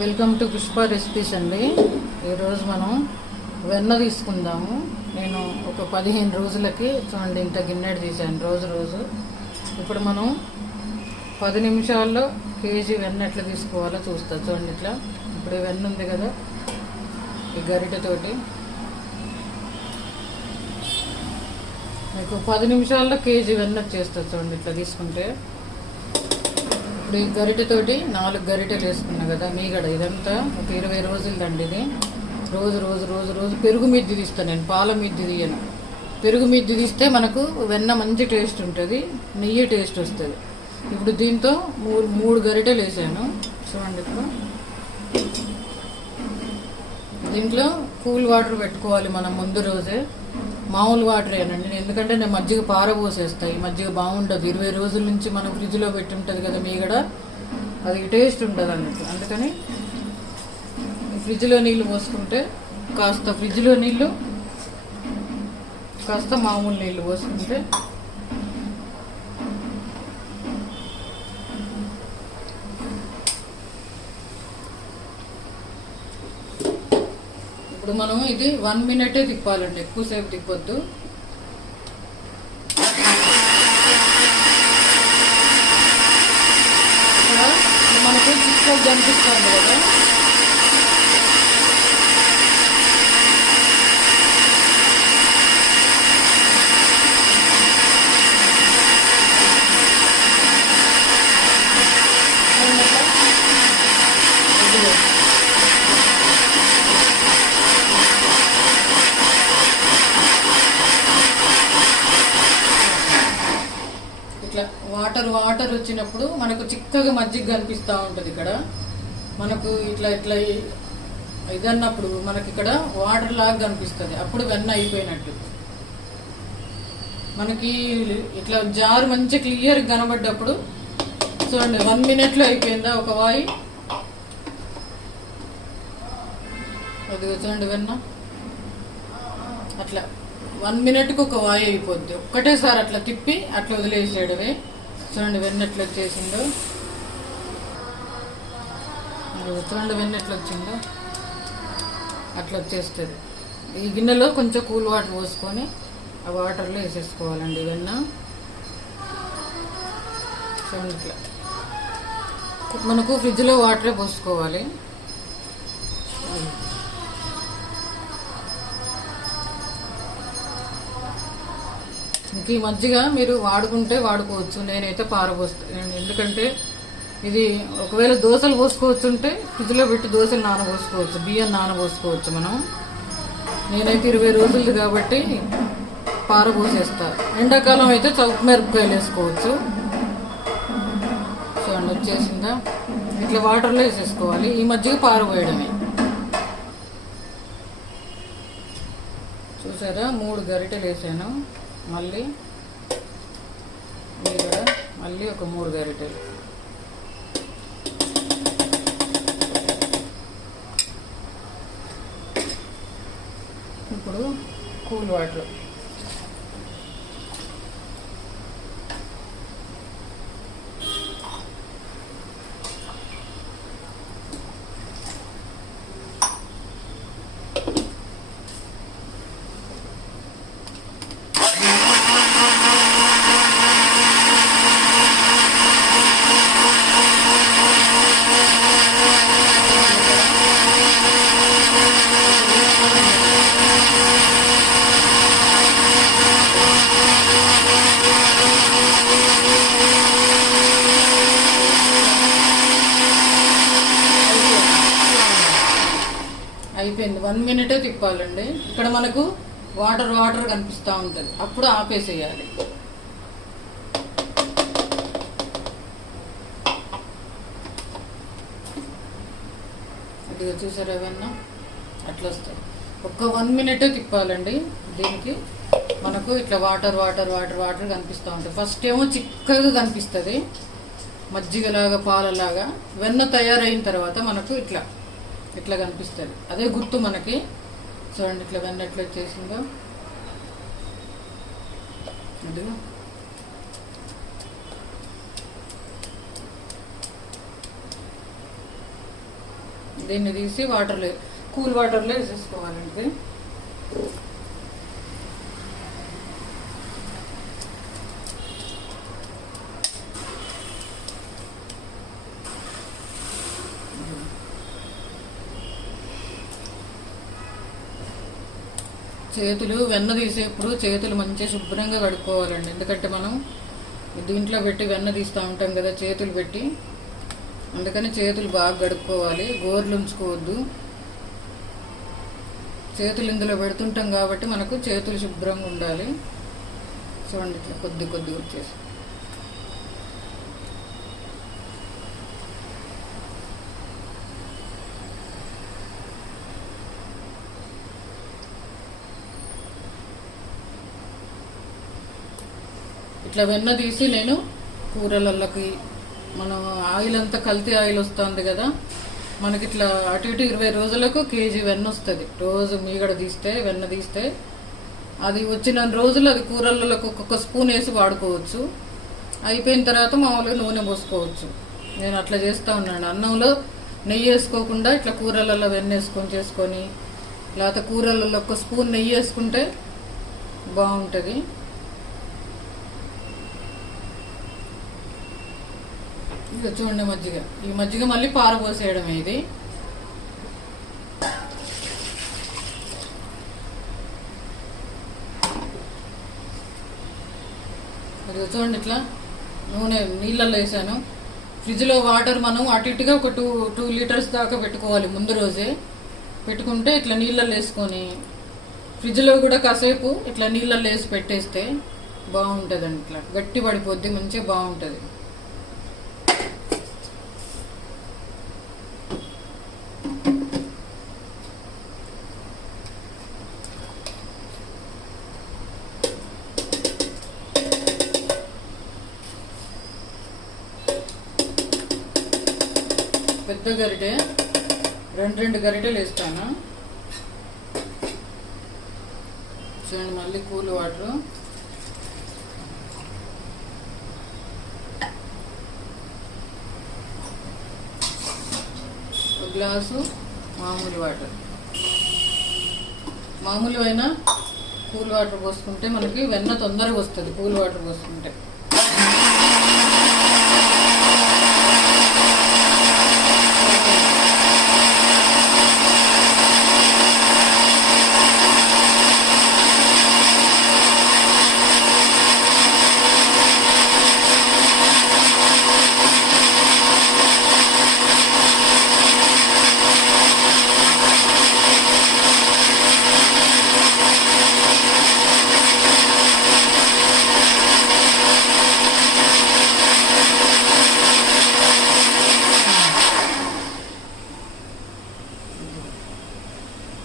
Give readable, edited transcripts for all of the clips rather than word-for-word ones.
Welcome to Pushpa recipes అండి. ఈరోజు మనం వెన్న తీసుకుందాము. నేను ఒక 15 రోజులకి చూడండి ఇంత గిన్నెడు తీసాను రోజు. ఇప్పుడు మనం 10 నిమిషాల్లో కేజీ వెన్న ఎట్లా తీసుకోవాలో చూస్తా. చూడండి ఇట్లా ఇప్పుడు వెన్న ఉంది కదా, ఈ గరిటెతోటి మీకు 10 నిమిషాల్లో కేజీ వెన్న వచ్చేస్తా. చూడండి ఇట్లా తీసుకుంటే ఇప్పుడు ఈ గరిటెతోటి 4 గరిటెలు వేసుకున్నా కదా మీగడ. ఇదంతా ఒక 20 రోజులదండి ఇది. రోజు పెరుగు మిద్ది తీస్తాను నేను, పాల మిద్ది తీయను. పెరుగు మిద్ది తీస్తే మనకు వెన్న మంచి టేస్ట్ ఉంటుంది, నెయ్యి టేస్ట్ వస్తుంది. ఇప్పుడు దీంతో మూడు గరిటెలు వేసాను. చూడండి ఇప్పుడు దీంట్లో కూల్ వాటర్ పెట్టుకోవాలి మనం ముందు రోజే. మామూలు వాటర్ ఏనండి, ఎందుకంటే నేను మజ్జిగ పారబోసేస్తాను. ఈ మజ్జిగ బాగుండదు, 20 రోజుల నుంచి మనం ఫ్రిడ్జ్లో పెట్టి ఉంటుంది కదా మీగడ, అది టేస్ట్ ఉంటుంది అన్నట్టు. అందుకని ఫ్రిడ్జ్లో నీళ్ళు పోసుకుంటే కాస్త ఫ్రిడ్జ్లో నీళ్ళు కాస్త మామూలు నీళ్ళు పోసుకుంటే ఇప్పుడు మనం ఇది 1 మినిటే తిప్పాలండి, ఎక్కువసేపు తిప్పొద్దు. మనకు చిక్కగా కనిపిస్తుంది కదా, ఇట్లా వాటర్ వచ్చినప్పుడు మనకు చిక్కగా మజ్జిగ కనిపిస్తూ ఉంటుంది. ఇక్కడ మనకు ఇట్లా ఇదన్నప్పుడు మనకి ఇక్కడ వాటర్ లాగా కనిపిస్తుంది, అప్పుడు వెన్న అయిపోయినట్టు. మనకి ఇట్లా జారు మంచి క్లియర్ కనబడ్డప్పుడు చూడండి 1 మినిట్లో అయిపోయిందా ఒక వాయి. అది చూడండి వెన్న అట్లా 1 మినిట్కి ఒక వాయి అయిపోద్ది. ఒక్కటేసారి అట్లా తిప్పి అట్లా వదిలేసేయడమే. చూడండి వెన్న ఎట్లా వచ్చేసిందో, చూడండి వెన్న ఎట్లా వచ్చిందో అట్లా వచ్చేస్తుంది. ఈ గిన్నెలో కొంచెం కూల్ వాటర్ పోసుకొని ఆ వాటర్లో వేసేసుకోవాలండి వెన్న. చూడండి ఇట్లా మనకు ఫ్రిడ్జ్లో వాటరే పోసుకోవాలి. ఇంక ఈ మజ్జిగ మీరు వాడుకుంటే వాడుకోవచ్చు, నేనైతే పారబోస్తాను. ఎందుకంటే ఇది ఒకవేళ దోశలు పోసుకోవచ్చు ఉంటే ఫ్రిడ్జ్లో పెట్టి దోశలు నానబోసుకోవచ్చు, బియ్యం నానబోసుకోవచ్చు మనం. నేనైతే 20 రోజులది కాబట్టి పారబోసేస్తా. ఎండాకాలం అయితే చౌక మిరపకాయలు వేసుకోవచ్చు. చూడండి వచ్చేసిందా, ఇట్లా వాటర్లో వేసేసుకోవాలి. ఈ మజ్జిగ పారబోయడమే. చూసారా 3 గరిటెలు వేసాను, మళ్ళీ ఒక 3 గరిటెలు. ఇప్పుడు కూల్ వాటర్ అయిపోయింది. 1 మినిటే తిప్పాలండి. ఇక్కడ మనకు వాటర్ కనిపిస్తూ ఉంటుంది, అప్పుడు ఆపేసేయాలి. అది చూసారా ఏమన్నా అట్లా వస్తాయి. ఒక్క 1 మినిటే తిప్పాలండి. దీనికి మనకు ఇట్లా వాటర్ కనిపిస్తూ ఉంటుంది. ఫస్ట్ ఏమో చిక్కగా కనిపిస్తుంది, మజ్జిగలాగా పాలలాగా. వెన్న తయారైన తర్వాత మనకు ఇట్లా కనిపిస్తుంది, అదే గుర్తు మనకి. చూడండి ఇట్లా వెన్న ఎట్లా వచ్చేసిందో. అదిగో దీన్ని తీసి వాటర్లో కూల్ వాటర్లో వేసేసుకోవాలండి. చేతులు వెన్న తీసేప్పుడు చేతులు మంచిగా శుభ్రంగా కడుక్కోవాలండి. ఎందుకంటే మనం దీంట్లో పెట్టి వెన్న తీస్తూ ఉంటాం కదా చేతులు పెట్టి, అందుకని చేతులు బాగా కడుక్కోవాలి. గోర్లు ఉంచుకోవద్దు. చేతులు ఇందులో పెడుతుంటాం కాబట్టి మనకు చేతులు శుభ్రంగా ఉండాలి. చూడండి ఇట్లా కొద్ది కొద్దిగా వచ్చేసి ఇట్లా వెన్న తీసి నేను కూరలకి మనం ఆయిల్ అంతా కల్తీ ఆయిల్ వస్తుంది కదా, మనకి ఇట్లా అటు ఇటు 20 రోజులకు కేజీ వెన్న వస్తుంది. రోజు మీగడ తీస్తే వెన్న తీస్తే అది వచ్చిన రోజులు అది కూరలకు ఒక్కొక్క స్పూన్ వేసి వాడుకోవచ్చు. అయిపోయిన తర్వాత మామూలుగా నూనె పోసుకోవచ్చు. నేను అట్లా చేస్తూ ఉన్నాను. అన్నంలో నెయ్యి వేసుకోకుండా ఇట్లా కూరలలో వెన్న వేసుకొని చేసుకొని, లేకపోతే కూరలలో ఒక స్పూన్ నెయ్యి వేసుకుంటే బాగుంటుంది. ఇక చూడండి మజ్జిగ, ఈ మజ్జిగ మళ్ళీ పారబోసేయడమే. ఇది అది చూడండి ఇట్లా నూనె నీళ్ళల్లో వేసాను. ఫ్రిడ్జ్లో వాటర్ మనం అటు ఇటుగా ఒక 2 లీటర్స్ దాకా పెట్టుకోవాలి. ముందు రోజే పెట్టుకుంటే ఇట్లా నీళ్ళల్లో వేసుకొని ఫ్రిడ్జ్లో కూడా కాసేపు ఇట్లా నీళ్ళల్లో వేసి పెట్టేస్తే బాగుంటుందండి. ఇట్లా గట్టి పడిపోద్ది, మంచిగా బాగుంటుంది. పెద్ద గరిటె 2 గరిటెలు వేస్తాను. చూడండి మళ్ళీ కూల్ వాటర్, ఒక గ్లాసు మామూలు వాటర్. మామూలు అయినా కూల్ వాటర్ పోసుకుంటే మనకి వెన్న తొందరగా వస్తుంది. కూల్ వాటర్ పోసుకుంటే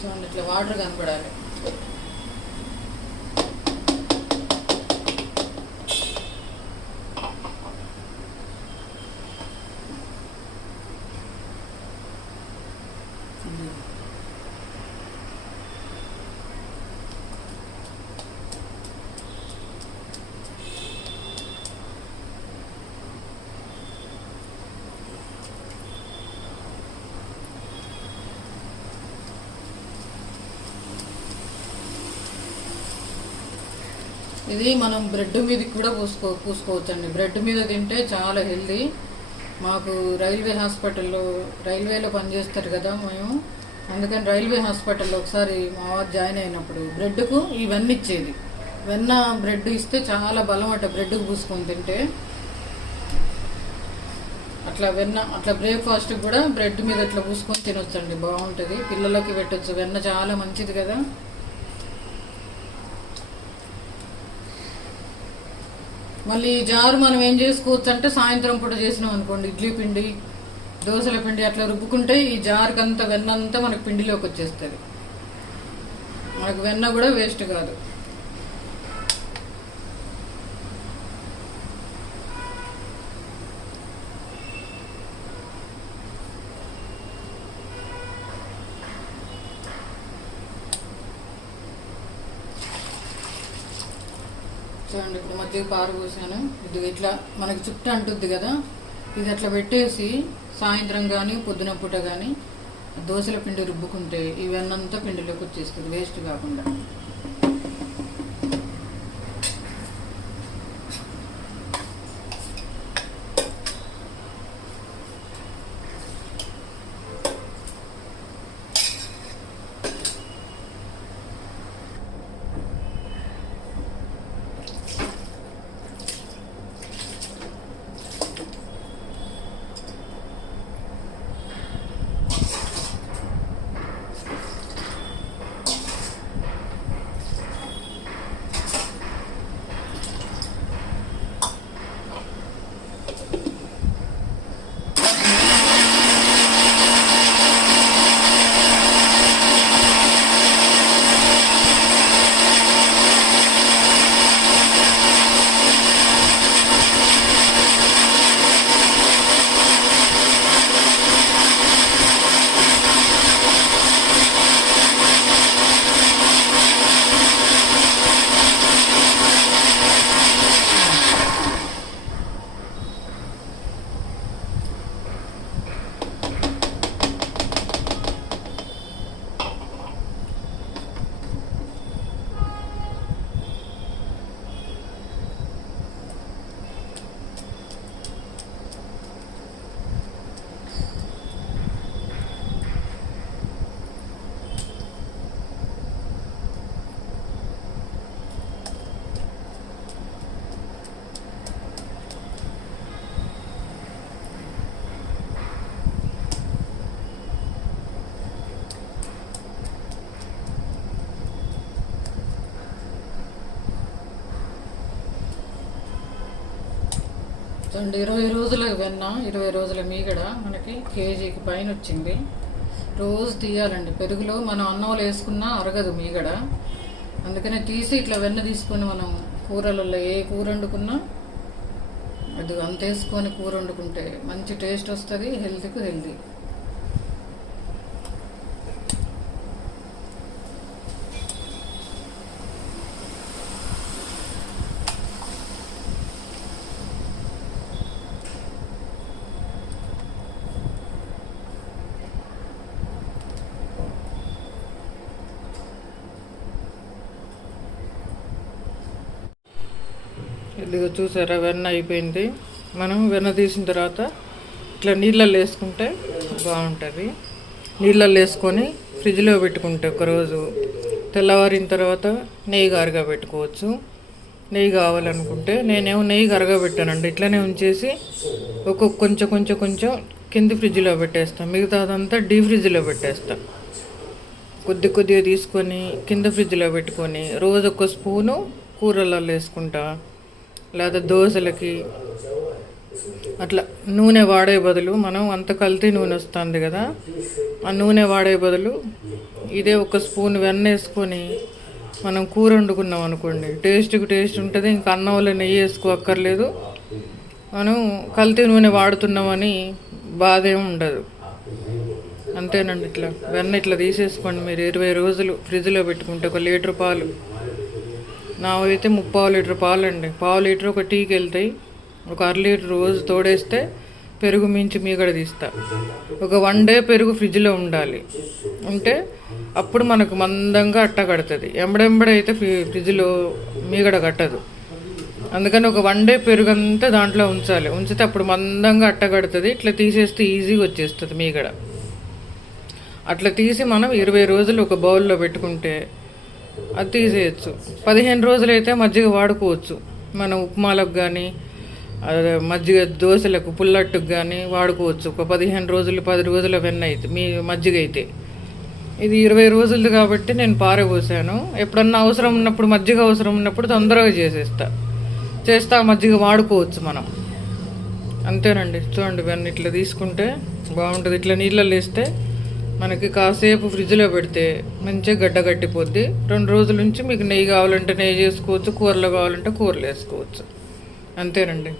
చూడండి ఇట్లా వాటర్ కనపడాలి. ఇది మనం బ్రెడ్ మీదకి కూడా పూసుకోవచ్చండి. బ్రెడ్ మీద తింటే చాలా హెల్దీ. మాకు రైల్వే హాస్పిటల్లో రైల్వేలో పనిచేస్తారు కదా మేము, అందుకని రైల్వే హాస్పిటల్లో ఒకసారి మా వారు జాయిన్ అయినప్పుడు బ్రెడ్కు ఇవన్నీ ఇచ్చేది. వెన్న బ్రెడ్ ఇస్తే చాలా బలం అట బ్రెడ్కు పూసుకొని తింటే. అట్లా వెన్న అట్లా బ్రేక్ఫాస్ట్కి కూడా బ్రెడ్ మీద అట్లా పూసుకొని తినొచ్చండి, బాగుంటుంది. పిల్లలకి పెట్టచ్చు. వెన్న చాలా మంచిది కదా. మళ్ళీ జారు మనం ఏం చేసుకోవచ్చు అంటే సాయంత్రం పూట చేసినాం అనుకోండి, ఇడ్లీ పిండి దోశల పిండి అట్లా రుబ్బుకుంటే ఈ జారుకి అంతా వెన్న అంతా మనకు పిండిలోకి వచ్చేస్తుంది. మనకు వెన్న కూడా వేస్ట్ కాదు. చూడండి ఇప్పుడు మధ్య పారబోసాను. ఇది ఇట్లా మనకి చుట్టూ అంటుంది కదా, ఇది అట్లా పెట్టేసి సాయంత్రం కానీ పొద్దున పూట కానీ దోశల పిండి రుబ్బుకుంటే ఈ వెన్నంతా పిండిలోకి వచ్చేస్తుంది, వేస్ట్ కాకుండా. చూడండి, 20 రోజుల వెన్న, 20 రోజుల మీగడ మనకి కేజీకి పైన వచ్చింది. రోజు తీయాలండి. పెరుగులో మనం అన్నంలో వేసుకున్నా అరగదు మీగడ, అందుకనే తీసి ఇట్లా వెన్న తీసుకొని మనం కూరలలో ఏ కూర వండుకున్నా అది అంత వేసుకొని కూర వండుకుంటే మంచి టేస్ట్ వస్తుంది, హెల్తీకి హెల్తీ. ఇదిగో చూసారా, వెన్న అయిపోయింది. మనం వెన్న తీసిన తర్వాత ఇట్లా నీళ్ళల్లో వేసుకుంటే బాగుంటుంది. నీళ్ళల్లో వేసుకొని ఫ్రిడ్జ్లో పెట్టుకుంటే ఒకరోజు, తెల్లవారిన తర్వాత నెయ్యి గారుగా పెట్టుకోవచ్చు. నెయ్యి కావాలనుకుంటే నేనేమో నెయ్యి కరగబెట్టానండి. ఇట్లనే ఉంచేసి ఒక్కొక్క కొంచెం కొంచెం కొంచెం కింది ఫ్రిడ్జ్లో పెట్టేస్తాను, మిగతాదంతా డీ ఫ్రిడ్జ్లో పెట్టేస్తాను. కొద్దిగా తీసుకొని కింద ఫ్రిడ్జ్లో పెట్టుకొని రోజు ఒక స్పూను కూరలలో వేసుకుంటా, లేదా దోశలకి అట్లా. నూనె వాడే బదులు మనం అంత కల్తీ నూనె వస్తుంది కదా, ఆ నూనె వాడే బదులు ఇదే ఒక స్పూన్ వెన్న వేసుకొని మనం కూర వండుకున్నాం అనుకోండి, టేస్ట్కి టేస్ట్ ఉంటుంది. ఇంకా అన్నంలో నెయ్యి వేసుకోక్కర్లేదు. మనం కల్తీ నూనె వాడుతున్నామని బాధ ఏమి ఉండదు. అంతేనండి. ఇట్లా వెన్న ఇట్లా తీసేసుకోండి మీరు. 20 రోజులు ఫ్రిడ్జ్లో పెట్టుకుంటే 1 లీటర్ పాలు, నావైతే 3/4 లీటర్ పాలు అండి. 1/2 లీటర్ ఒక టీకి వెళ్తాయి. ఒక 1/2 లీటర్ రోజు తోడేస్తే పెరుగు మించి మీగడ తీస్తా. ఒక 1 డే పెరుగు ఫ్రిడ్జ్లో ఉండాలి, ఉంటే అప్పుడు మనకు మందంగా అట్ట కడుతుంది. ఎంబడెంబడైతే ఫ్రిడ్జ్లో మీగడ కట్టదు. అందుకని ఒక 1 డే పెరుగు అంతా దాంట్లో ఉంచాలి. ఉంచితే అప్పుడు మందంగా అట్ట కడుతుంది. ఇట్లా తీసేస్తే ఈజీగా వచ్చేస్తుంది మీగడ. అట్లా తీసి మనం 20 రోజులు ఒక బౌల్లో పెట్టుకుంటే అది తీసేయచ్చు. 15 రోజులైతే మజ్జిగ వాడుకోవచ్చు. మనం ఉప్మాలకు కానీ మజ్జిగ దోశలకు పుల్లట్టుకు కానీ వాడుకోవచ్చు. ఒక 15 రోజులు 10 రోజుల వెన్న అయితే మీ మజ్జిగ అయితే. ఇది 20 రోజులది కాబట్టి నేను పారబోసాను. ఎప్పుడన్నా అవసరం ఉన్నప్పుడు, మజ్జిగ అవసరం ఉన్నప్పుడు తొందరగా చేస్తా మజ్జిగ వాడుకోవచ్చు మనం. అంతేనండి. చూడండి, వెన్న ఇట్లా తీసుకుంటే బాగుంటుంది. ఇట్లా నీళ్ళల్లో వేస్తే మనకి కాసేపు ఫ్రిడ్జ్లో పెడితే మంచిగా గడ్డ కట్టిపోద్ది. 2 రోజుల నుంచి మీకు నెయ్యి కావాలంటే నెయ్యి చేసుకోవచ్చు, కూరలు కావాలంటే కూరలు వేసుకోవచ్చు. అంతేనండి.